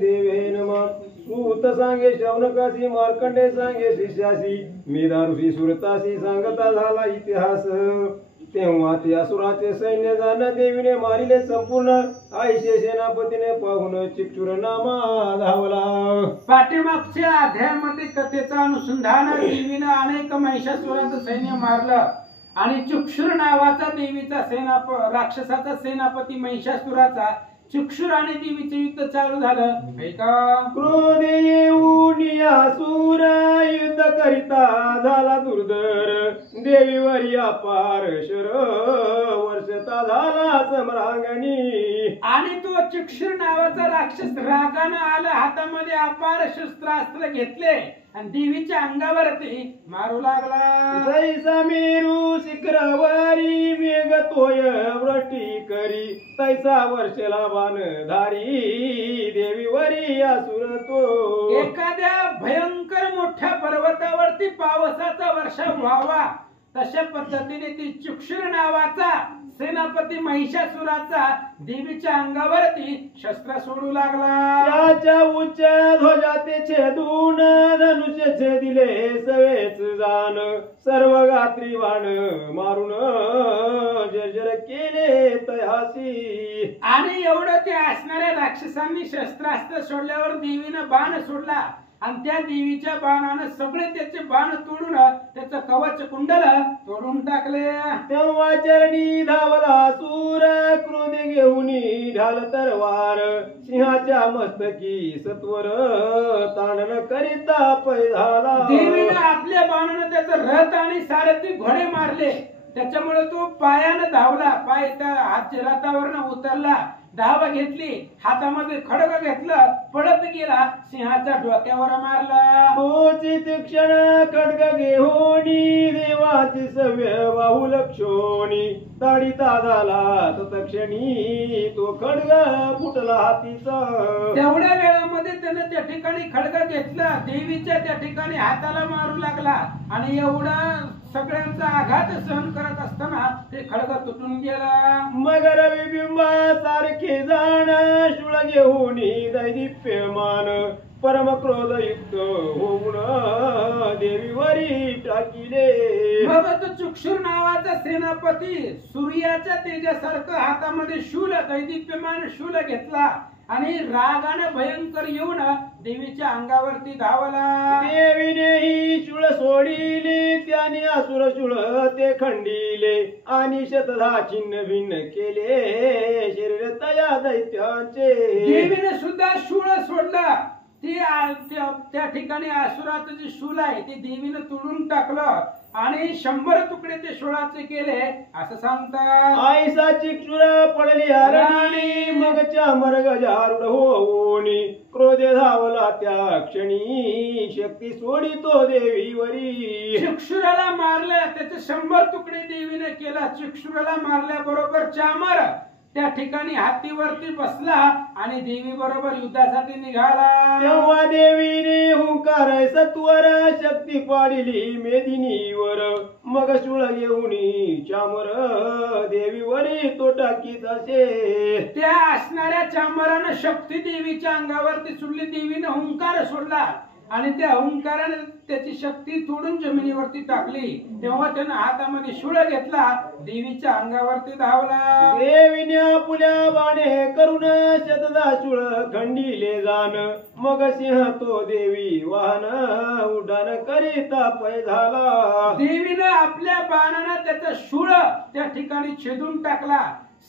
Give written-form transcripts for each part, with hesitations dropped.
देवे नमः सूत सांगे शौनकासी मार्कंडे सांगे शिष्यासी मेधा ऋषी सुरतासी सांगता झाला इतिहास तेव्हा ते असुराचे सैन्य जाणं देवीने मारिले संपूर्ण आईशे सेनापतीने पाहून चिक्षुर नामा धावला। पाठीमागच्या अध्यायामध्ये कथेचा अनुसंधान देवीने अनेक महिषासुराचं सैन्य मारलं आणि चक्षुर नावाचा देवीचा राक्षसाचा सेनापती महिषासुराचा चक्षुर आणि देवीचे युद्ध चालू झालं। क्रोधे येऊन असुर युद्ध करिता झाला दुर्धर देवीवर अपार शर वर्षता झाला समरांगणी आणि तो चक्षुर नावाचा राक्षस रागानं आला हातामध्ये अपार शस्त्रास्त्र घेतले आणि देवीच्या अंगावरती मारू लागला। जैसा मेरू शिखरावरी मेघ तोय वृष्टी करी तैसा वर्षला बाण धारी देवीवरी असुर तो। एखाद्या भयंकर मोठ्या पर्वतावरती पावसाचा वर्षाव व्हावा तशा पद्धतीने ती चक्षुर नावाचा सेनापती महिषासुराचा देवीच्या अंगावरती शस्त्र सोडू लागला। त्याच्या उच्च ध्वजाते छेदून धनुष्य छेदिले सवेच जाण सर्व गात्री बाण मारून जर्जर केले तयासी। आणि एवढं ते असणाऱ्या राक्षसांनी शस्त्रास्त्र सोडल्यावर देवीनं बाण सोडला आणि त्या देवीच्या बाणानं सगळे त्याचे बाण तोडून त्याचं कवच कुंडल तोडून टाकले। तेव्हा चरणी धावला सूर क्रोध घेऊन ढाल तरवार सिंहाच्या मस्तकी सत्वर तांडण करिता पै झाला। देवीनं आपल्या बाणानं त्याचं रथ आणि सारथी घोडे मारले त्याच्यामुळे तो पायानं धावला पाय हात रथावरनं उतरला धाव घेतली हातामध्ये खडग घेतलं पळत गेला सिंहाच्या डोक्यावर मारला। तोची तीक्षण खडग घेऊनी देवाची सव्य बाहू लक्षोनी ताडिता झाला तत्क्षणी तो खडग फुटला हातीचा। तेवढ्या वेळामध्ये त्यानं त्या ठिकाणी खडग घेतला देवीच्या त्या ठिकाणी हाताला मारू लागला आणि एवढा सगळ्यांचा आघात सहन करत असताना ते खडग तुटून गेला। मग रविबिंबा सारखे जाण शुळ घेऊन दैदिप्यमान परम क्रोध युक्त होऊन देवीवरी टाकिले। मग तो चक्षुर नावाचा सेनापती सूर्याच्या तेजासारखं हातामध्ये शूल दैदिप्यमान शूल घेतला आणि रागाने भयंकर येऊन देवीच्या अंगावरती धावला। देवीने ही शूळ सोडिली त्याने असुर शूळ ते खंडिले आणि शतधा छिन्न भिन्न केले शरीर तया दैत्याचे। देवीने सुद्धा शूळ सोडला त्या ठिकाणी असुराचं जे शूल आहे ते देवीनं तोडून टाकलं आणि 100 तुकडे ते शूळाचे केले असं सांगतात। आईसा चिक्षुर पडली हरणी मग चामर गजारूढ होऊनी क्रोधे धावला त्या क्षणी शक्ती सोडितो देवीवरी। चिक्षुराला मारलं त्याचे 100 तुकडे देवीने केला चिक्षुराला मारल्याबरोबर चामर त्या ठिकाणी हातीवरती बसला आणि देवी बरोबर युद्धासाठी निघाला। तेव्हा देवीने हुंकार सत्वर शक्ती पाडिली मेदिनीवर मग शूळ घेऊन चामर देवीवरी तो टाकीत असे। त्या असणाऱ्या चामरानं शक्ती देवीच्या अंगावरती सोडली देवीने हुंकार सोडला आणि त्या हुंकाराने त्याची शक्ती तोडून जमिनीवरती टाकली तेव्हा त्यानं हातामध्ये शूळ घेतला देवीच्या अंगावरती धावला। देवीने आपुल्या बाणे करून शतदा शूळ खंडिले जाण मग सिंह तो देवी वाहन उड्डाण करिता पै झाला। देवीनं आपल्या बाणानं त्याचा शूळ त्या ठिकाणी छेदून टाकला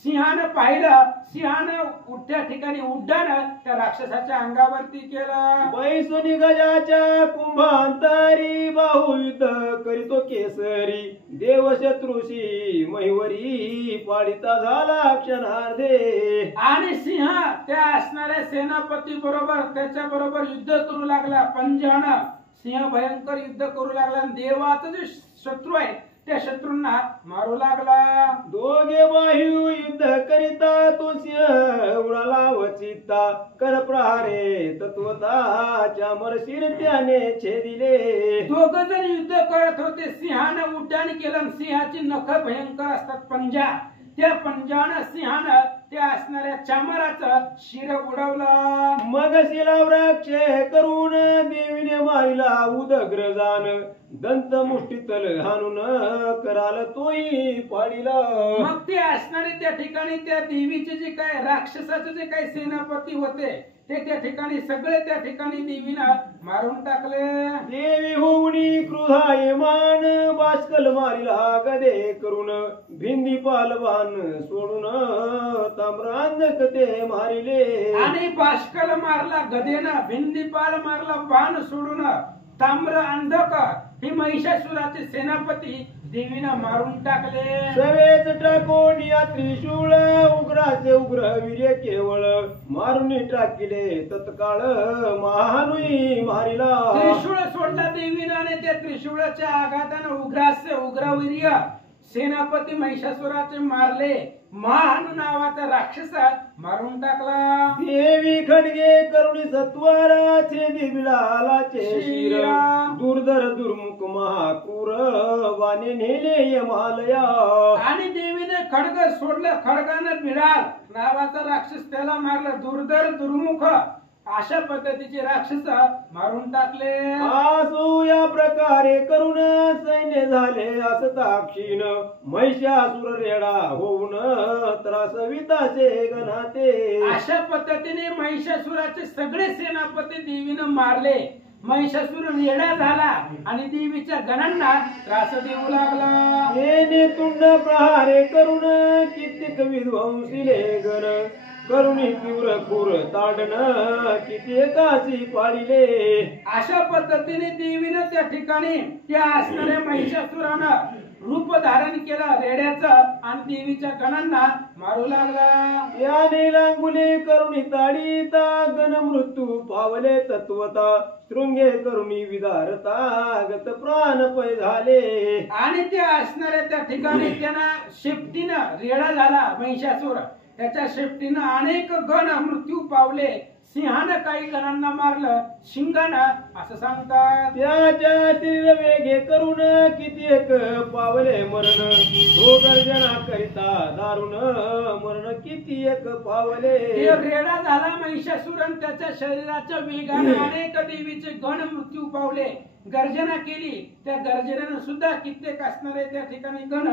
सिंहानं पाहिलं सिंहानं त्या ठिकाणी उड्डाण त्या राक्षसाच्या अंगावरती केलं। बैसोनी गजाच्या कुंभांतरी बाहू युद्ध करीतो केसरी देवशत्रुशी महिवरी पाडिता झाला क्षणार्धे। आणि सिंह त्या असणाऱ्या सेनापती बरोबर त्याच्या बरोबर युद्ध करू लागला पंजानं सिंह भयंकर युद्ध करू लागला देवाचा जे शत्रू आहे त्या शत्रूंना मारू लागला। दोघे बाह्य युद्ध करिता तो सिंह उडाला वचिता कर प्रहारे तत्वता चामर शिर त्याने छेदिले। दोघ जण युद्ध करत होते सिंहानं उड्डाण केलं सिंहाची नख भयंकर असतात पंजा त्या पंजानं सिंहानं त्या असणाऱ्या चामराचं शिर उडवलं. मग शिला वृक्ष करून देवीने मारिला उदग्र जान दंत मुष्टी तल हाणून कराल तोही पाडिला. मग ते असणारे त्या ठिकाणी त्या देवीचे जे काय राक्षसाचे जे काही सेनापती होते ते त्या ठिकाणी सगळे त्या ठिकाणी देवीला मारून टाकले. देवी होऊनी क्रोधायमान बाष्कल मारिला गदे करून भिंदी पालवान सोडून ताम्रांधक ते मारिले. आणि बाष्कल मारला गदेनं, भिंदीपाल मारला बाण सोडून ताम्र अंधक ही महिषासुराचे सेनापती देवीनं मारून टाकले. सवेच टाकून या त्रिशूळ उग्राचे उग्र वीर्य केवळ मारून टाकिले तत्काळ महानुई मारिला. त्रिशूळ सोडला देवीनं आणि त्या त्रिशूळाच्या आघातानं उग्राचे उग्रवीर्य सेनापती महिषासुराचे मारले. महानु नावाचा राक्षस मारून टाकला. देवी खडगे करुणी सत्वराचे दिबिलालाचे शिर दुर्धर दुर्मुख महाक्रूर वाने नेले यमालया. आणि देवीने खडग सोडलं, खडगानं बिडाल नावाचा राक्षस त्याला मारलं. दुर्धर दुर्मुख अशा पद्धतीचे राक्षस मारून टाकले. आसू या प्रकारे करून सैन्य झाले असता क्षीण महिषासुर रेडा होऊन त्रासविताचे गणाते. अशा पद्धतीने महिषासुराचे सगळे सेनापती देवीनं मारले. महिषासुर रेडा झाला आणि देवीच्या गणांना त्रास देऊ लागला. येणे तुंड प्रहारे करून कित्येक विध्वंसिले गण करुणी तीव्र क्रूर ताडण किती एकाची पाडिले. अशा पद्धतीने देवीनं त्या ठिकाणी त्या असणाऱ्या महिषासुरानं रूप धारण केलं रेड्याचं आणि देवीच्या गणांना मारू लागला. याने लांगुले करुणी ताडिता गण मृत्यू पावले तत्वता शृंगे करुणी विदारता गत प्राण पै झाले. आणि त्या असणाऱ्या त्या ठिकाणी त्यांना शेपटीनं रेडा झाला महिषासुर. त्याच्या शेपटीनं अनेक गण मृत्यू पावले. सिंहानं काही गणांना मारलं, शिंगानं असं सांगतात. त्याच्या शरीर वेगे करून कित्येक पावले मरण तो गर्जना करिता दारुण मरण कित्येक पावले. ते रेडा झाला महिषासुर आणि त्याच्या शरीराच्या वेगाने अनेक देवीचे गण मृत्यू पावले. गर्जना केली, त्या गर्जनेनं सुद्धा कित्येक असणारे त्या ठिकाणी गण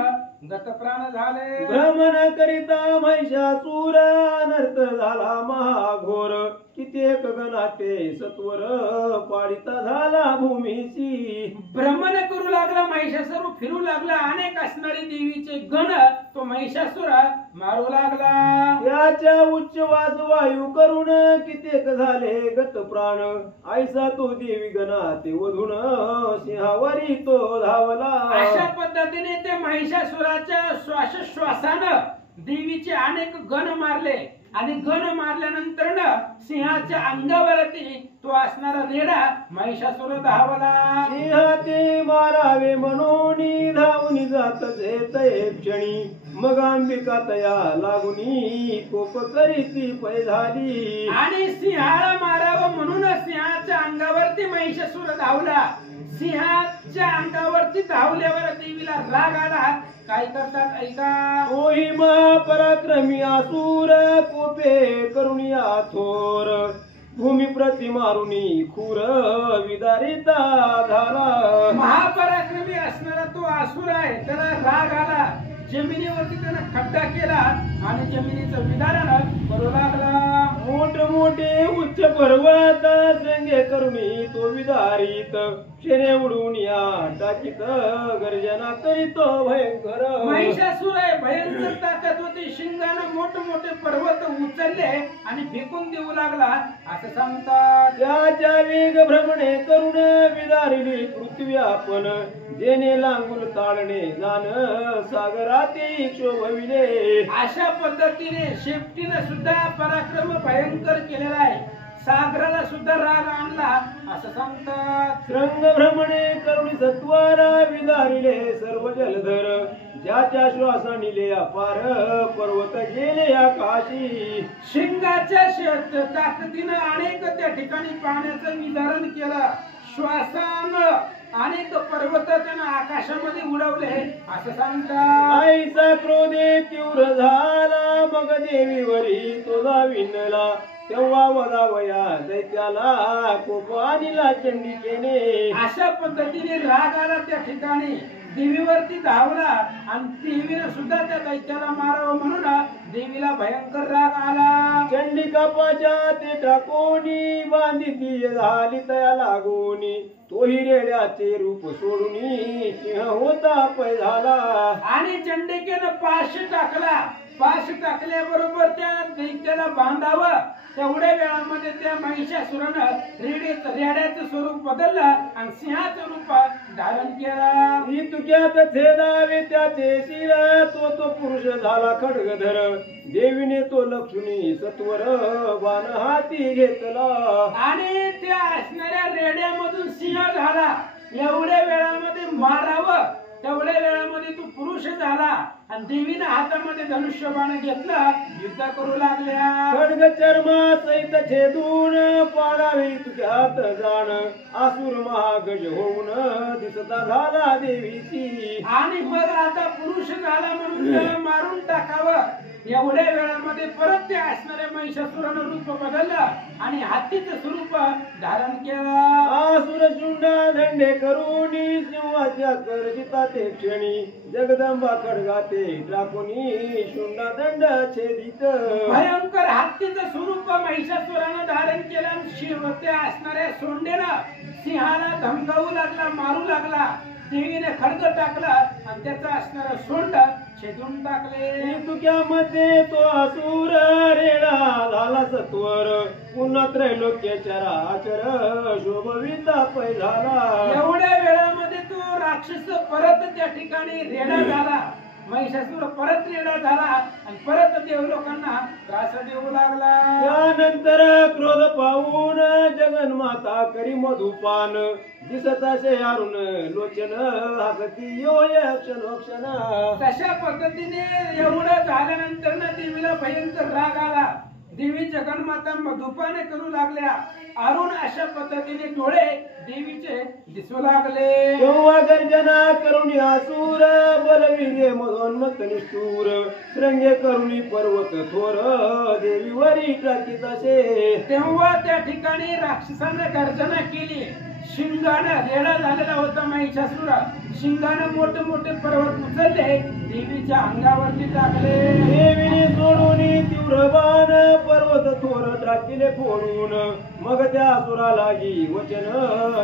गतप्राण झाले. भ्रमण करिता महिषासुर अनर्थ झाला महाघोर कित्येक गणाते सत्वर पाडिता झाला भूमीची. भ्रमण करू लागला महिषासुर, फिरू लागला. अनेक असणारे देवीचे गण तो महिषासुर मारू लागला. त्याच्या उच्चवास वायू करून कित्येक झाले गत प्राण ऐसा तो देवी गणा ते वधून सिंहावरी तो धावला. अशा पद्धतीने ते महिषासुराच्या श्वासोश्वासानं देवीचे अनेक गण मारले आणि गण मारल्यानंतर सिंहाच्या अंगावरती तो असणारा रेडा महिषासुर धावला. सिंहाते मारावे म्हणून धावून जात जेत एक क्षणी मग अंबिका तया लागुनी कोप करीती पै झाली. आणि सिंहाला मारावं म्हणून सिंहाच्या अंगावरती महिषासुर धावला. सिंहाच्या अंगावरती धावल्यावर देवीला राग आला. काय करतात ऐका. तोही महापराक्रमी असुर कोपे करुणिया थोर भूमी प्रति मारुनी खूर विदारिता झाला. महापराक्रमी असणारा तो असुर आहे, त्याला राग आला. जमिनीवरती त्यानं खड्डा केला आणि जमिनीचं विदारण करू लागला. मोठ मोठे उच्च पर्वत श्रृंगे करुणी तो विदारित शेने उडून या टाकीत गर्जना करीतो भयंकर. महिषासुर आहे, भयंकर ताकद होती. शिंगानं मोठे मोठे पर्वत उचलले आणि फेकून देऊ लागला असं सांगतात. त्याच्या वेग भ्रमणे करून विदारिली पृथ्वी आपण जेने लांगुल ताळणे जाण सागराती शोभविले. अशा पद्धतीने शेपटीनं सुद्धा पराक्रम भयंकर केलेला आहे. सागराला सुद्धा राग आणला असं सांगतात. रंग भ्रमणे करुणी सत्वारा विदारिले सर्व जलधर ज्याच्या श्वासानिले अपार पर्वत गेले आकाशी. शिंगाच्या ताकदीनं अनेक त्या ठिकाणी पाण्याचं विदारण केलं. श्वासानं आणि तो पर्वत त्यानं आकाशामध्ये उडवले असं सांगतात. आईचा क्रोधे तीव्र झाला मग देवीवरी तुझा विणला तेव्हा वदावया दैत्याला कोप आणला चंडिकेने. अशा पद्धतीने राग आला त्या ठिकाणी देवीवरती धावला आणि देवीने सुद्धा त्या दैत्याला मारावं म्हणून देवीला भयंकर राग आला. चंडिकापाच्या ते टाकोनी बांधिती झाली तया लागोनी तोही रेड्याचे रूप सोडून सिंह होता पै झाला. आणि चंडिकेनं पाश टाकला. पाश टाकल्याबरोबर त्या दैत्याला बांधावं तेवढ्या वेळामध्ये त्या महिषासुरानं रेड्याचं स्वरूप बदललं आणि सिंहाचं रूप धारण केला. इतक्यात छेदावे त्याचे शिर तो पुरुष झाला खड्गधर देवीने तो लक्ष्मी सत्वर बाण हाती घेतला. आणि त्या असणाऱ्या रेड्यामधून सिंह झाला. एवढ्या वेळामध्ये मारावं तेवढ्या वेळामध्ये तो पुरुष झाला आणि देवीने हातामध्ये धनुष्यबाण घेतला. युद्ध करू लागल्या. खड्ग चर्मा सहित छेदून पाडावे तुझ्यात जाण आसुर महागज होऊन दिसता झाला देवीची. आणि मग आता पुरुष झाला म्हणून त्याला मारून टाकावं एवढ्या वेळामध्ये परत त्या असणाऱ्या महिषासुरानं रूप बदललं आणि हत्तीचं स्वरूप धारण केलं. आसुर शुंडा धंडे करूनी सिंहाच्या गर्जिता ते क्षणी जगदंबा खड्गाते टाकूनी शुंडा दंड छेदित. भयंकर हत्तीचं स्वरूप महिषासुरानं धारण केलं आणि त्या असणाऱ्या सोंडेनं सिंहाला धमकावू लागला, मारू लागला. देवीने खड्ग टाकला आणि त्याचा असणारा सोंड छेदून टाकले. तुक्यामध्ये तो असुर रेडा झाला सत्वर पुन्हा त्रैलोक्य चराचर शोभविता पै झाला. एवढ्या वेळामध्ये तो राक्षस परत त्या ठिकाणी रेडा झाला. महिषासुर परत रेडा झाला आणि परत देवलोकांना त्रास देऊ लागला. त्यानंतर क्रोध पाहून जगन्माता करी मधुपान दिसत असे अरुण लोचन हसती योय क्षण. तशा पद्धतीने एवढं झाल्यानंतर ना देवीला भयंकर राग आला. देवी जगन्माता मधुपान करू लागल्या. अरुण अशा पद्धतीने डोळे देवीचे दिसू लागले. तेव्हा गर्जना करुणी असुर बलवीर्य मधोन्मत्त निष्ठूर श्रंगे करुणी पर्वत थोर देवीवरी टाकीत असे. तेव्हा त्या ठिकाणी राक्षसाने गर्जना केली. शिंगानं रेडा झालेला होता महिषासुर. शिंगानं मोठे मोठे पर्वत उचलले देवीच्या अंगावरती टाकले. देवीने सोडून तीव्र बाण पर्वत थोर टाकिले फोडून मग त्या असुरा लागी वचन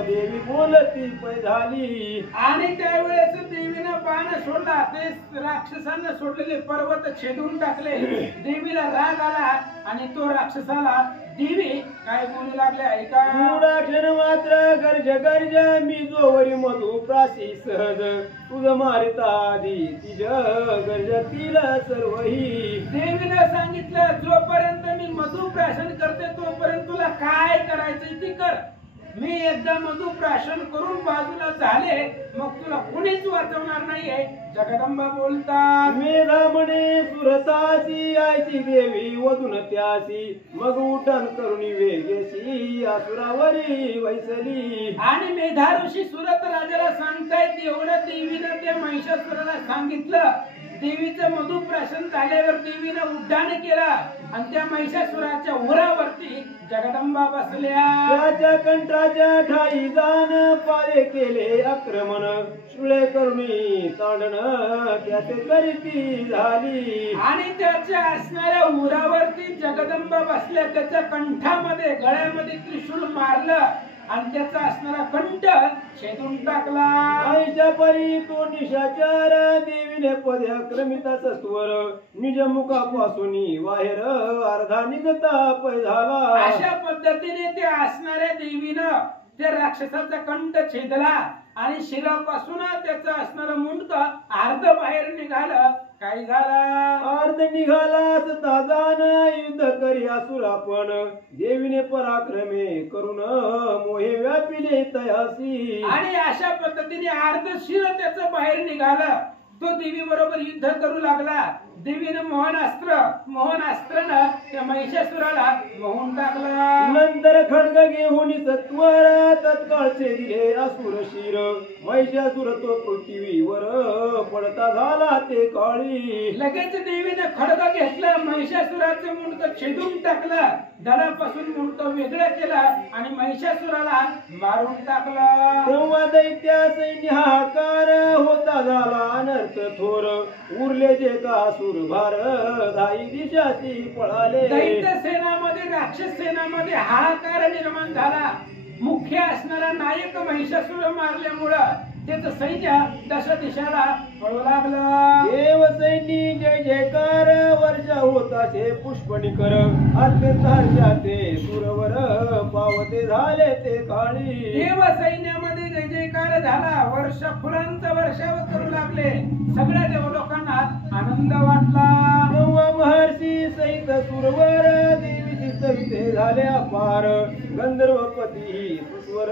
देवी बोलती पै झाली. आणि त्यावेळेस देवीनं बाण सोडला. ते राक्षसांना सोडलेले पर्वत छेदून टाकले. देवीला राग आला आणि तो राक्षसाला देवी काय बोलू लागले ऐका. क्षण मात्र गर्ज गर्ज मी जोवरी मधु प्रासी सहज तुझ मारिता आधी तिज गर्जतील सर्वही. देवीने सांगितलं जोपर्यंत मी मधुप्राशन करते तोपर्यंत तुला काय करायचंय ते कर. मी एकदा मधुप्राशन करून बाजूला झाले मग तुला कोणीच वाचवणार नाहीये. जगदंबा बोलतात. मेधा म्हणे सुरतासी आयची देवी वधून त्यासी मग उठण करुणी वेगेशी असुरावरी वैसली. आणि मेधा ऋषी सुरत राजाला सांगतायत एवढं देवीनं त्या महिषासुराला सांगितलं. देवीचं मधुप्राशन झाल्यावर देवीनं उड्डाण केला आणि त्या महिषासुराच्या उरावरती जगदंबा बसल्या. त्याच्या कंठाच्या ठाई जाण पाले केले आक्रमण शुळे करुणी तांडण त्याचे करीती झाली. आणि त्याच्या असणाऱ्या उरावरती जगदंबा बसल्या. त्याच्या कंठामध्ये गळ्यामध्ये त्रिशूल मारलं आणि त्याचा असणारा कंठ छेदून टाकला. आईच्या परी तो निशाचार देवीने पदे आक्रमिता सत्वर निज मुखापासून बाहेर अर्धा निघता पै झाला. अशा पद्धतीने ते असणाऱ्या देवीनं त्या राक्षसाचा कंठ छेदला आणि शिरापासून त्याचं असणारं मुंडक अर्ध बाहेर निघालं. काय झालं अर्ध निघालाच ताजान युद्ध करी असुरापण देवीने पराक्रमे करून मोहे व्यापिले तयासी. आणि अशा पद्धतीने अर्ध शिर त्याचं बाहेर निघालं. तो देवी बरोबर युद्ध करू लागला. देवीनं मोहनास्त्रानं त्या महिषासुराला मोहून टाकलं. नंतर खड्ग घेऊन सत्वर तत्काळचे दिले असुर शिर महिषासुर तो पृथ्वीवर पडता झाला ते काळी लगेच देवीने खडग घेतलं महिषासुराचं मुंडक छेदून टाकलं धडापासून मुंडक वेगळं केलं आणि महिषासुराला मारून टाकलं तेव्हा दैत्या सैन्य हाकार होता झाला अनर्थ थोर उरले जे का असुर भार धाई दिशाशी पळाले दैत्य सेनामध्ये राक्षस सेनामध्ये हाहाकार निर्माण झाला मुख्य असणारा नायक महिषासुर मारल्यामुळं त्याचं सैन्य दशा दिशाला पळू लागलं देव सैनी जय जयकार वर्षा होता ते पुष्पनिकर अत्यंत ते सुरवर पावते झाले ते काळी देव सैन्यामध्ये जय जयकार झाला वर्ष फुलांचा वर्षाव करू लागले सगळ्या देव लोकांना आनंद वाटला तेव्हा महर्षी सहित सुरवर देवीची सविते झाले अपार गंधर्वपती सुस्वर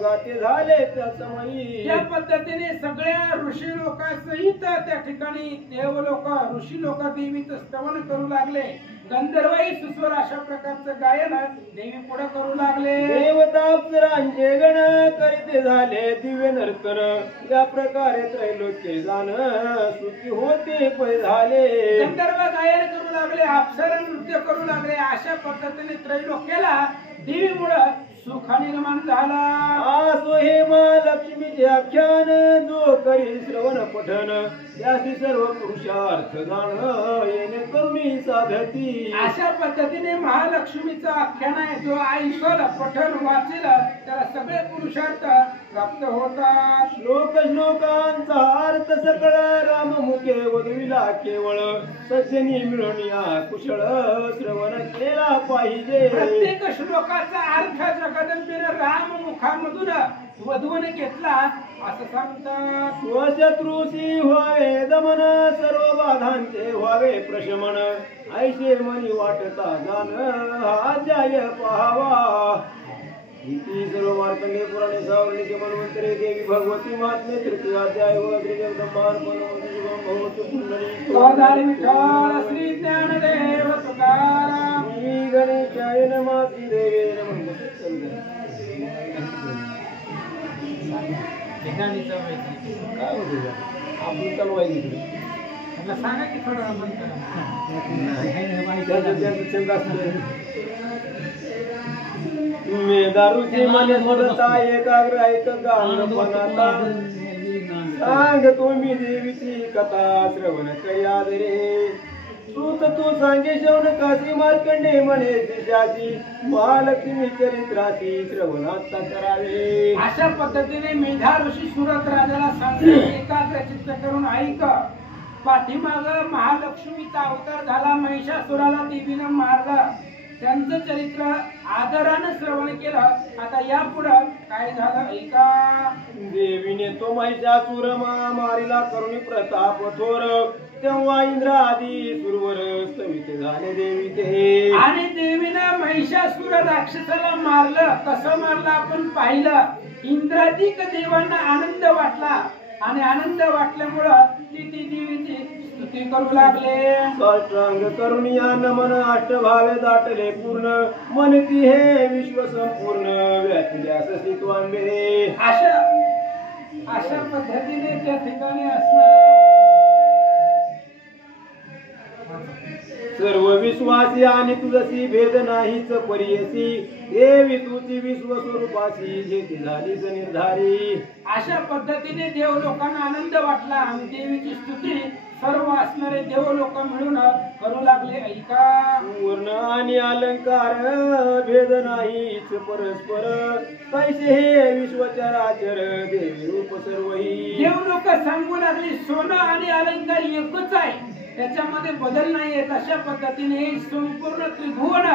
गाते झाले त्या समयी या पद्धतीने सगळ्या ऋषी लोकांसहित त्या ठिकाणी देव लोक ऋषी लोक देवीचं स्तवन करू लागले गंधर्वही सुस्वर अशा प्रकारचं गायन देवी पुढे करू लागले देवता अप्सरांचे गण करीते झाले दिव्य नर्तन या प्रकारे त्रैलोक्य जाण सुखी होते पै झाले गंधर्व गायन करू लागले अप्सरा नृत्य करू लागले अशा पद्धतीने त्रैलोक्याला देवीमुळे सुख निर्माण झाला आसो हे महालक्ष्मीचे आख्यान जो करी श्रवण पठन त्यासी सर्व पुरुषार्थ जाण येणे कमी साधती अशा पद्धतीने महालक्ष्मीचं आख्यान आहे जो ऐकल पठन वाचेल त्याला सगळे पुरुषार्थ प्राप्त होतात श्लोक श्लोकांचा अर्थ सकळ राममुखे वधविला केवळ सज्जनी मिळून या कुशळ श्रवण केला पाहिजे प्रत्येक श्लोकाचा अर्थ जगदंबेने राममुखामधून वधूने घेतला असं सांगतात स्वशत्रुशी व्हावे दमन सर्व बाधांचे व्हावे प्रशमन ऐसे मनी वाटता जाण हा अध्याय पाहावा इति सर्व मार्कंडेय पुराणे सावर्णिके मन्वंतरे देवी भगवती महात्म्य तृतीय अध्याय व श्री जगदंबार्पणमस्तु शुभं भवतु गौदारी विठ्ठल श्री ज्ञानदेव तुकाराम श्री गणेशाय नमः श्री देवे नमः काय होतं आपण चालवायचं इकडे सांगा की थोडं छंद मेदारूची मने सोडता एकाग्र ऐक गांगपणाता सांग तुम्ही देवीची कथा श्रवण कया रे तू सांगे श्रवण काशी मार्कंडे म्हणे दिशाची महालक्ष्मी चरित्राची श्रवणात करावे अशा पद्धतीने मेधा ऋषी सुरत राजाला सांगते एकाग्र चित्त करून ऐक पाठीमाग महालक्ष्मीचा अवतार झाला महिषासुराला देवीनं मारलं त्यांचं चरित्र आदरानं श्रवण केलं आता यापुढं काय झालं ऐका देवीने तो महिषासुर मारिला करुणी प्रताप थोर तेव्हा इंद्र आदी सुरवर स्तवित झाले देवी ते आणि देवीनं महिषासुर राक्षसाला मारलं कसं मारलं आपण पाहिलं इंद्रादिक देवांना आनंद वाटला आणि आनंद वाटल्यामुळं ती देवीची स्तुती करू लागले साष्टांग करुणिया नमन अष्टभावे दाटले पूर्ण मनती हे विश्व संपूर्ण व्यापिल्यास सित्वांबे अशा पद्धतीने त्या ठिकाणी असणार सर्व विश्वासी आणि तुझसी भेद नाहीच परियसी देवी तुझी विश्व स्वरूपाशी जेथे झालीच निर्धारी अशा पद्धतीने देव लोकांना आनंद वाटला आणि देवीची स्तुती सर्व असणारे देव लोक मिळून करू लागले ऐका वर्ण आणि अलंकार भेद नाहीच परस्पर कैसे हे विश्वचराचर देवी रूप सर्वही देव लोक सांगू लागले सोनं आणि अलंकार एकच आहे त्याच्यामध्ये बदल नाहीये अशा पद्धतीने हे संपूर्ण त्रिभुवन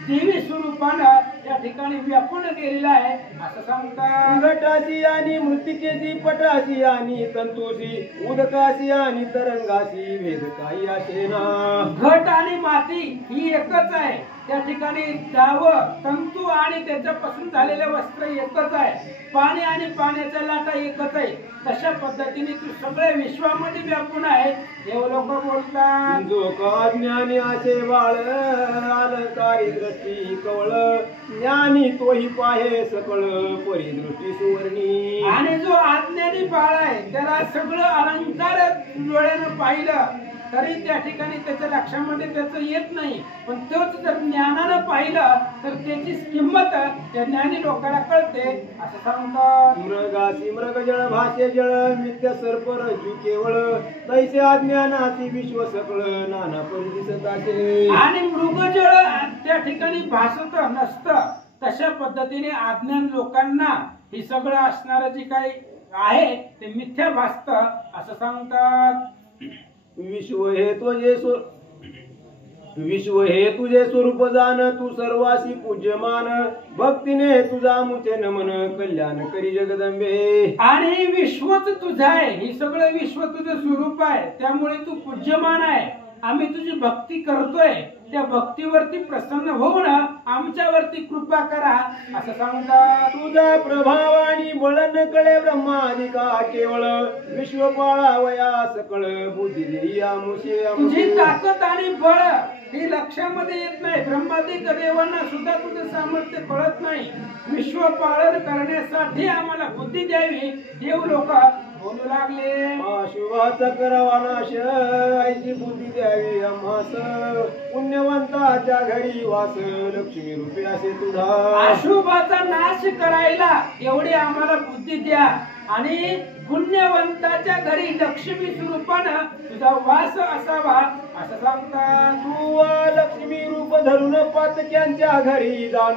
देवी स्वरूपानं त्या ठिकाणी व्यापून गेलेला आहे असं सांगतात घटाची आणि मृत्तिकेची पटाची आणि तंतूची उदकाची आणि तरंगाची भेद काही असे ना घट आणि माती ही एकच आहे त्या ठिकाणी दाव तंतू आणि त्याच्यापासून झालेले वस्त्र एकच आहे, पाणी आणि पाण्याच्या लाटा एकच आहे. तशा पद्धतीने तू सगळ्या विश्वामध्ये व्यापून आहे. देव लोक बोलतात, जो का ज्ञानी असे बाळ अलंकारी दृष्टी कवळ, ज्ञानी तोही पाहे सकळ परिदृष्टी सुवर्णी. आणि जो अज्ञानी बाळ आहे त्याला सगळं अलंकार डोळ्यानं पाहिलं तरी त्या ठिकाणी त्याच्या लक्षामध्ये त्याचं येत नाही, पण तोच जर ज्ञानानं पाहिलं तर त्याची किंमत त्या ज्ञानी लोकांना कळते असं सांगतात. मृगासी मृग जळ भाषे जळ मिथ्य सर्प रज्जू केवळ, तैसे अज्ञानासी विश्व सकळ नाना परी दिसत असे. आणि मृगजळ त्या ठिकाणी भासत नसतं, तशा पद्धतीने अज्ञान लोकांना हे सगळं असणारं जे काही आहे ते मिथ्या भासत असं सांगतात. विश्व हे तुझे स्वरूप जाण, तू सर्वासी पूज्यमान, भक्तीने तुझा मुचे नमन कल्याण करी जगदंबे. आणि विश्वच तुझं आहे, हे सगळं विश्व तुझं स्वरूप आहे, त्यामुळे तू पूज्यमान आहे. आम्ही तुझी भक्ती करतोय, त्या भक्तीवरती प्रसन्न होऊन आमच्यावरती कृपा करा असं सांगतात. तुझा प्रभाव आणि बळ न कळे ब्रह्मादिका केवळ, विश्व पाळावया सकळ बुद्धी देई आमुषे. तुझी ताकद आणि बळ हे लक्षामध्ये येत नाही, ब्रह्मादिक देवांना सुद्धा तुझं सामर्थ्य कळत नाही. विश्व पालन करण्यासाठी आम्हाला बुद्धी द्यावी. देव लोक बोलू लागले, शुभाचा करावा नाश ऐशी बुद्धी द्यावी आम्हास, पुण्यवंताच्या घरी वास लक्ष्मी रूपे असे तुझा. अशुभाचा नाश करायला एवढी आम्हाला बुद्धी द्या आणि पुण्यवंताच्या घरी लक्ष्मी स्वरूपानं तुझा वास असावा असं सांगतात. तू लक्ष्मी रूप धरून पातक्यांच्या घरी जाण,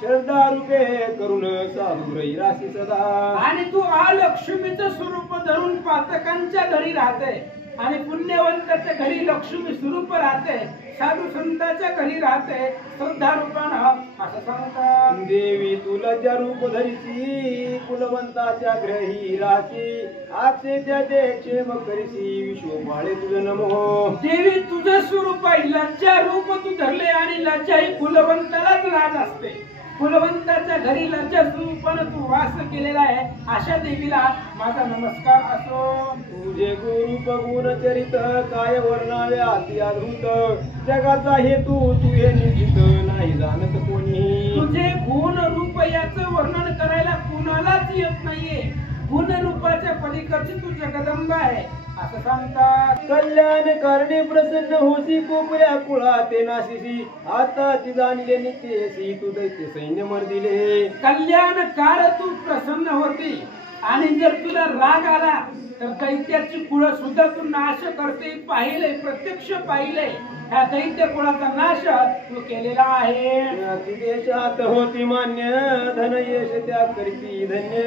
श्रद्धा रूपे करून साधू राशी सदा. आणि तू लक्ष्मीचं स्वरूप धरून पातकांच्या घरी राहते आणि पुण्यवंताच्या घरी लक्ष्मी स्वरूप राहते, साधू संतांच्या घरी राहते श्रद्धा रूपानं असं सांगतात. देवी तुला ज्या रूप धरिसी, कुलवंताच्या ग्रही राशी, आचे त्याचे क्षेम करिसी, विश्व बाळे तुझं नमो. देवी तुझं स्वरूप आहे, लज्जा रूप तू धरले आणि लज्जा ही कुलवंतालाच राहत असते. कुलवंताच्या घरी लज्जा स्वरूपानं तू वास केलेला आहे, अशा देवीला माझा नमस्कार असो. तुझे गुरूप गुण चरित काय वर्णावे अति अद्भुत, जगाचा हेतू तू हे निश्चित नाही जाणत कोणी. तुझे गुण रूप याचं वर्णन करायला कुणालाच येत नाहीये. गुण रूपाच्या पलीकडची तू जगदंबा आहे असं सांगतात. कल्याण करणे प्रसन्न होसी, कोपऱ्या कुळा ते नाशिसी, आताची जाणले नित्यसी, तू दैत्य सैन्य मर्दिले. कल्याणकार तू प्रसन्न होती आणि जर तुला राग आला तर दैत्याची कुळ सुद्धा तू नाश करते, पाहिले प्रत्यक्ष पाहिले. ह्या दैत्य कुळाचा नाश तू केलेला आहे. देशात होती मान्य धन यश त्या करती धन्य,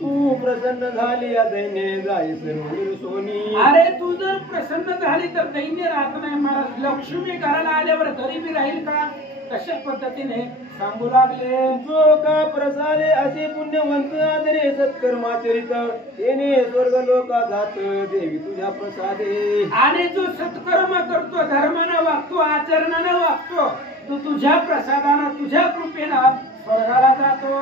तू प्रसन्न झाली या दैन्य जाई सर्व सोनी. अरे तू जर प्रसन्न झाली तर दैन्य राहत नाही महाराज. लक्ष्मी घराला आल्यावर गरिबी राहील का? तशा पद्धतीने सांगू लागले. जो का प्रसाले असे पुण्यवंत आदरे सत्कर्माचरित, तेने स्वर्ग लोका जात देवी तुझ्या प्रसादे. आणि जो सत्कर्म करतो, धर्मानं वागतो, आचरणानं वागतो, तो तुझ्या प्रसादानं तुझ्या कृपेनं स्वर्गाला जातो.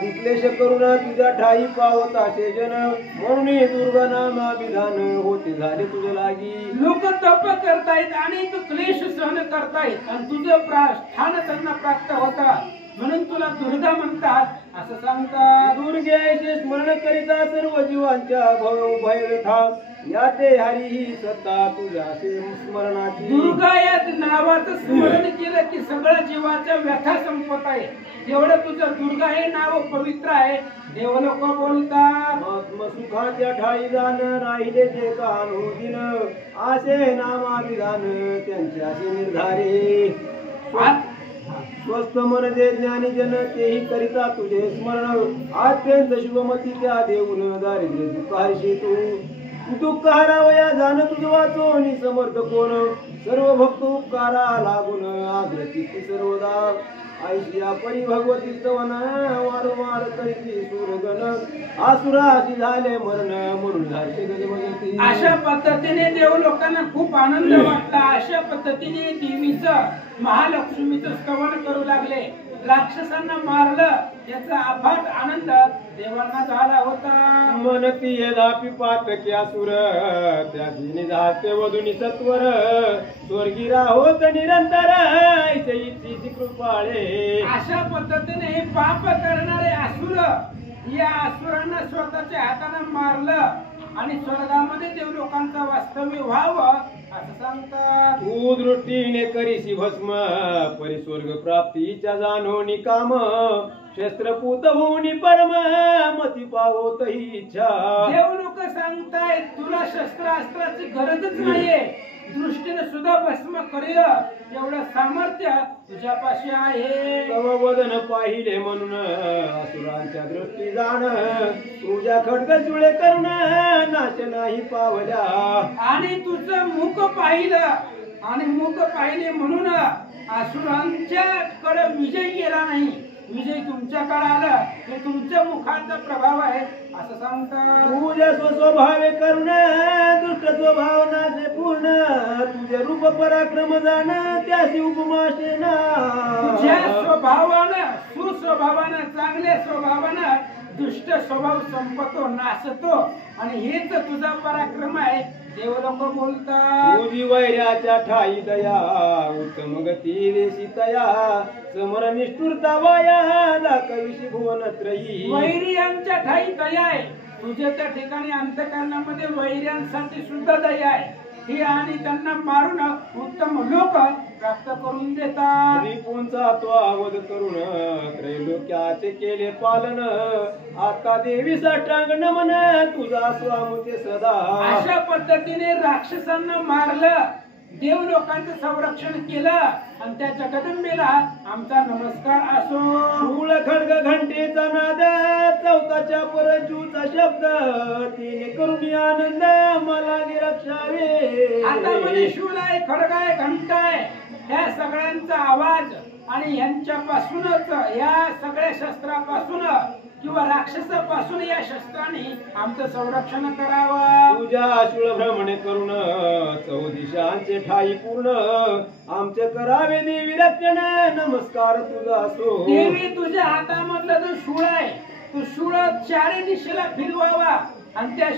दिक्लेश करून तुझ्या ठाई पावत असे जन, म्हणून दुर्गा नामाभिधान होते झाले तुझ्या लागी. लोक तप करतायत आणि तू क्लेश सहन करतायत आणि तुझं स्थान त्यांना प्राप्त होता, म्हणून तुला दुर्गा म्हणतात असं सांगतात. दुर्गेचे स्मरण करिता सर्व जीवांच्या भय व्यथा, याते हरी ही सत्ता तुझ्या स्मरणाची. दुर्गा या नावाचं स्मरण केलं की सगळ्या जीवाच्या व्यथा संपत आहे. एवढं तुझं दुर्गा हे नाव पवित्र आहे. देव लोक बोलतात, आत्मसुखाच्या ठाई जाण राहिले ते कानुदिन, असे नामाभिधान त्यांच्याशी निर्धारे. स्वस्थ मन जे ज्ञानी जन तेही करिता तुझे स्मरण, अत्यंत शुभमती त्या देऊन दारिद्र्य दुःखारशी तू. दुःख हरावया जाण तुझ वाचोनी समर्थ कोण सर्व भक्त उपकारा लागून आग्र चित्ती सर्वदा ऐशिया परी भगवती स्तवन वारंवार करीती सूरगण आसुराशी झाले मरण म्हणून झाले गजमगती. अशा पद्धतीने देव लोकांना खूप आनंद वाटला. अशा पद्धतीने देवीचं महालक्ष्मीचं स्तवन करू लागले. राक्षसांना मारलं याचा अफाट आनंद देवांना झाला होता. मनती यदापि पातकी असुर त्याची निधाते वधुनी सत्वर स्वर्गी राहोत निरंतर ऐशी कृपाळे. अशा पद्धतीने हे पाप करणारे असुर या असुरांना स्वतःच्या हाताने मारलं आणि स्वर्गामध्ये देव लोकांचं वास्तव्य व्हावं असं सांगतात. तू दृष्टीने करीसी भस्म परिस्वर्ग प्राप्तीच्या जाणोनी काम शस्त्रपूत होऊनी परम मती पावत ही इच्छा. देव लोक सांगतायत तुला शस्त्रास्त्राची गरजच नाहीये. दृष्टीने सुद्धा भस्म करेल एवढं सामर्थ्य तुझ्यापाशी आहे. तव वदन पाहिले म्हणून असुरांच्या दृष्टी जाण तुझ्या खड्ग जुळे करून नाश नाही पावल्या. आणि तुझं मुख पाहिलं आणि मुख पाहिले म्हणून असुरांच्या कडे विजय गेला नाही. विजय तुमच्याकडे आला हे तुमच्या मुखाचा प्रभाव आहे असं सांगतात. तुझ्या स्वभावे करून दुष्ट स्वभाव नाचे पूर्ण तुझे रूप पराक्रम जाण त्याशी उपमाशे ना. तुझ्या स्वभावानं सुस्वभावानं चांगल्या स्वभावानं दुष्ट स्वभाव संपतो नाशतो आणि हेच तुझा पराक्रम आहे देव लोक बोलतात. तुझी वैर्याच्या ठाई दया उत्तम गती देशी तया समर निष्ठुरता वाया दाखविषी भुवन त्रयी. वैर्यांच्या ठाई दया आहे. तुझ्या त्या ठिकाणी अंतकरणामध्ये वैर्यांसाठी सुद्धा दया आहे. हे आणि त्यांना मारून उत्तम लोक प्राप्त करून देतात. रिपुंचा तो आवध करून त्रैलोक्याचे केले पालन आता देवी साष्टांग नमन तुझा स्वामुचे सदा. अशा पद्धतीने राक्षसांना मारलं देव लोकांचं संरक्षण केलं आणि त्या जगदंबेला आमचा नमस्कार असो. शूळ खड्ग घंटेचा नाद चौकाच्या परंजूचा शब्द तिने करून आनंद मला निरक्षावे. आता म्हणजे शूळ आहे खडग आहे घंटा आहे या सगळ्यांचा आवाज आणि यांच्यापासूनच या सगळ्या शस्त्रापासून किंवा राक्षसापासून या शस्त्राने आमचं संरक्षण करावं. तुझ्या शूळ भ्रमणे करून चौदिशांचे ठाई पूर्ण आमचे करावे देवी रक्षण नमस्कार तुझा असो. देवी तुझ्या हातामधला जो शूळ आहे तो शूळ चारी दिशेला फिरवावा आणि त्या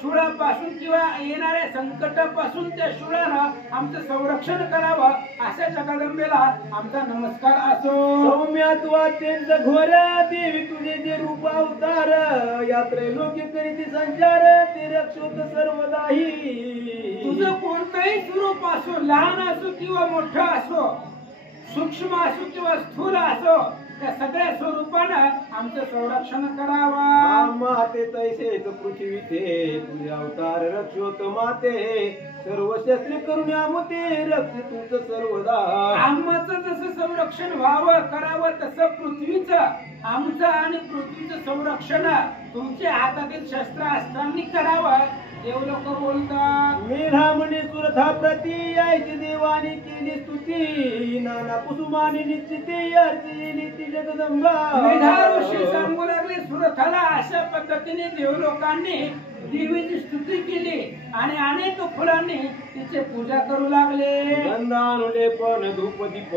शूळापासून किंवा येणाऱ्या संकटापासून त्या शूळानं आमचं संरक्षण करावं अशा जगदंबेला आमचा नमस्कार असो. सौम्या तू अत्यंत घोर देवी तुझे जे रूप अवतार यात्रे लोके करीती संचार ते रक्षोत सर्वदाही. तुझं कोणतंही स्वरूप असो लहान असो किंवा मोठं असो सूक्ष्म असो किंवा स्थूल असो त्या सगळ्या स्वरूपानं आमचं संरक्षण करावं. माते तैसेच पृथ्वी ते तुझे अवतार रक्षोत माते सर्व शस्त्रे करून आमते रक्ष तुझं सर्वदा. आमचं जसं संरक्षण व्हावं करावं तसं पृथ्वीचं आमचं आणि पृथ्वीचं संरक्षण तुमच्या हातातील शस्त्र अस्त्रांनी करावं देव लोक बोलतात. मेधामणे सुरथा प्रती यायची देवानी केली स्तुती नाना कुसुमानी निश्चिती अर्चली ती जगदंबा. मेधा ऋषी सांगू लागले सुरथाला अशा पद्धतीने देव लोकांनी देवीची स्तुती केली आणि अनेक फुलांनी तिचे पूजा करू लागले. गंधानुलेपन धूप दीप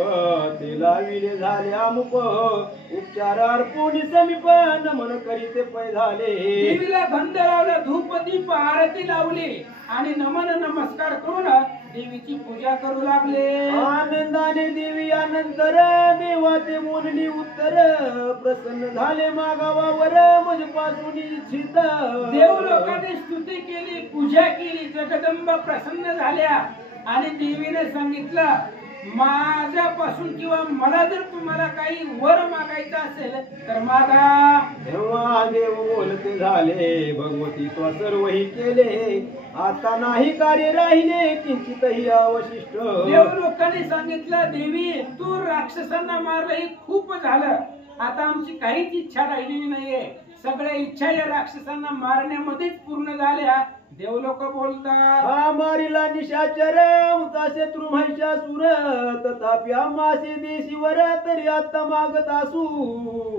ते लाविले झाले अमुप उपचार अर्पुनी समीप नमन करीते पै झाले. देवीला गंध लावला धूप दीप आरती लावली आणि नमन नमस्कार करून देवीची पूजा करू लागले. आनंदाने देवी अनंतर देवाचे बोलणी उत्तर प्रसन्न झाले मागावावर मजपासून इच्छित. देव लोकांनी स्तुती केली पूजा केली जगदंबा प्रसन्न झाल्या आणि देवीने सांगितलं माझ्यापासून किंवा मला जर तुम्हाला काही वर मागायचं असेल तर मागा. तेव्हा देव बोलते झाले भगवती तो सर्वही केले आता नाही कार्य राहिले किंचितही अवशिष्ट. देव लोकांनी सांगितलं देवी तू राक्षसांना मारलं हे खूप झालं आता आमची काहीच इच्छा राहिलेली नाहीये. सगळ्या इच्छा या राक्षसांना मारण्यामध्येच पूर्ण झाल्या. देवलोक बोलतात, हा मारिला निशाचर उता शत्रू महिषासुर तथापि आमासे देशीवर तरी आता मागत असू.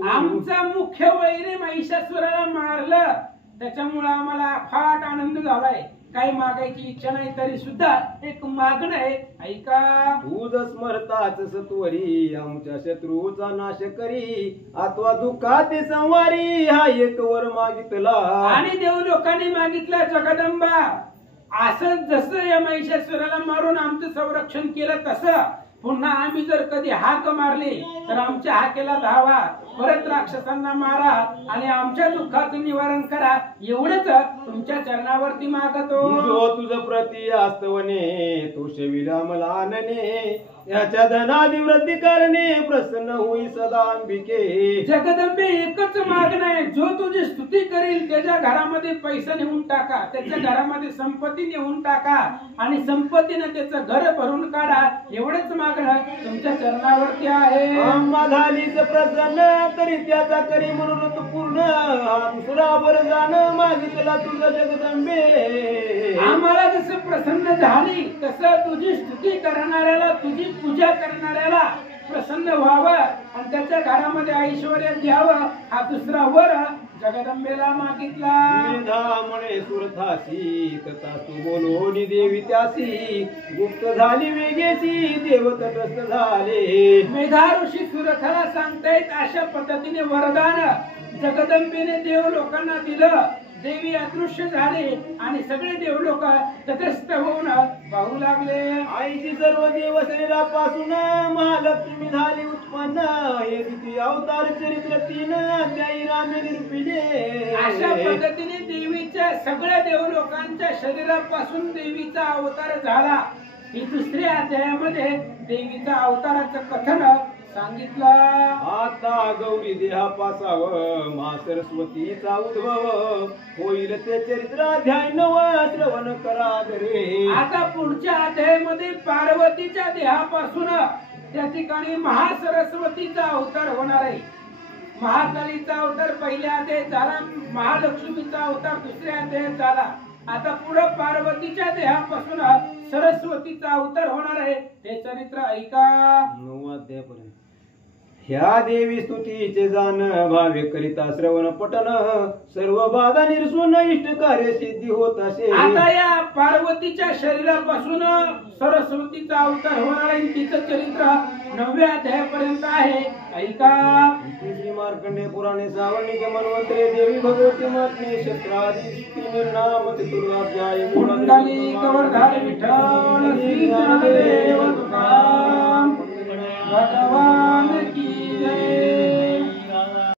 आमचा मुख्य वैरी महिषासुराला मारलं त्याच्यामुळे आम्हाला अफाट आनंद झालाय. काही मागायची इच्छा नाही तरी सुद्धा एक मागणं आहे, ऐका. तुझ स्मरताच सत्वरी आमच्या शत्रूचा नाश करी अथवा दुःखात संवारी हा एक वर मागितला. आणि देव लोकांनी मागितलं, जगदंबा असं जसं या महिषासुराला मारून आमचं संरक्षण केलं तसं पुन्हा आम्ही जर कधी हाक मारली तर आमच्या हाकेला धावा, परत राक्षसांना मारा आणि आमच्या दुःखाचं निवारण करा, एवढंच तुमच्या चरणावरती मागतो. तुझ प्रति आस्तवने तो शविला मला आनने याच्या धनादी वृद्धी करणे प्रसन्न होई सदा अंबिके. जगदंबे एकच मागणं आहे, जो तुझी स्तुती करेल त्याच्या घरामध्ये पैसा नेऊन टाका, त्याच्या घरामध्ये संपत्ती नेऊन टाका आणि संपत्तीने त्याचं घर भरून काढा, एवढंच मागणं तुमच्या चरणावरती आहे. आम्हा झालीच प्रसन्न तरी त्याचा करी म्हणून तू पूर्ण हा दुसरा वरदान मागितला तुझं जगदंबे. आम्हाला जसं प्रसन्न झाली तसं तुझी स्तुती करणाऱ्याला, तुझी पूजा करणाऱ्याला प्रसन्न व्हावं आणि त्याच्या घरामध्ये ऐश्वर्य द्यावं, हा दुसरा वर जगदंबेला मागितला. म्हणे सुरथासी तथा तू बोलोनी देवी त्यासी गुप्त झाली वेगेची देव तटस्थ झाले. मेधा ऋषी सुरथाला सांगतायत अशा पद्धतीने वरदान जगदंबेने देव लोकांना दिलं. देवी अदृश्य झाले आणि सगळे देव लोक तटस्थ होऊन पाहू लागले. आईची सर्व देव शरीरापासून महालक्ष्मी झाली उत्पन्न हे द्वितीय अवतार चरित्र 3 त्याई रामे निर्पिले. अशा पद्धतीने देवीच्या सगळ्या देव लोकांच्या शरीरापासून देवीचा अवतार झाला. ही दुसऱ्या अध्यायामध्ये देवीचा अवताराचं कथन सांगितलं. आता गौरी देहापासाव मा सरस्वतीचा उद्भव होईल ते चरित्र अध्याय 9 श्रवण करा रे. आता पुढच्या अध्यायामध्ये पार्वतीच्या देहापासून त्या ठिकाणी महासरस्वतीचा अवतार होणार आहे. महाकालीचा अवतार पहिल्या अध्यायात झाला, महालक्ष्मीचा अवतार दुसऱ्या अध्यायात झाला. आता पुढे पार्वतीच्या देहापासून सरस्वतीचा अवतार होणार आहे. हे चरित्र ऐका. 9 अध्यायापर्यंत. ह्या देवी स्तुतीचे जाण भावे करिता श्रवण पठन सर्व बाधा निरसून इष्ट कार्य सिद्धी होत असे. आता या पार्वतीच्या शरीरापासून सरस्वतीचा अवतार होणार आहे. तिचं चरित्र 9व्या अध्यायापर्यंत आहे, ऐका. श्री मार्कंडेय पुराणे सावर्णिक मन्वंतरे देवी भगवती मात्मे शस्त्रादी निर्नाम चतुर्ध्याय कुंडली कवरधारी विठ्ठल श्री ज्ञानदेव तुकाराम.